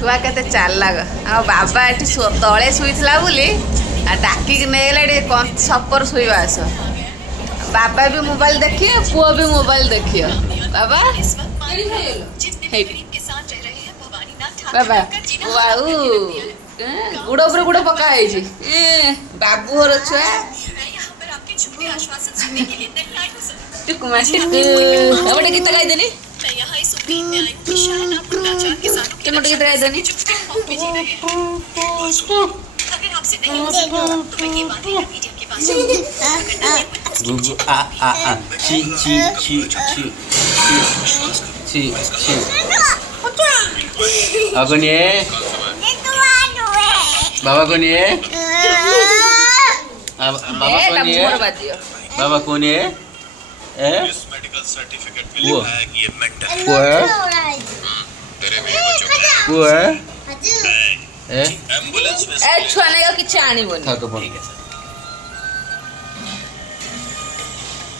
छुआ के चालाक आ बाबा ये तले शुईला बोली डाकिक नहीं सपर शुवा आस बाबा भी मोबाइल देखिए पुआ भी मोबाइल देखिए बाबा बाबा गुड़ उपर गुड़ पका बाबू हर छुआ टिकुमा टिकु गीत गाईदेनी गीत गाईदेनी गुगु आ ची ची ची ची ची ची aku nih babaku nih babaku nih babaku nih medical certificate में लिखा है कि ये मेंटल तेरे मेरे बच्चों वो है एम्बुलेंस में छुआ नहीं किसी आनी बोली था तो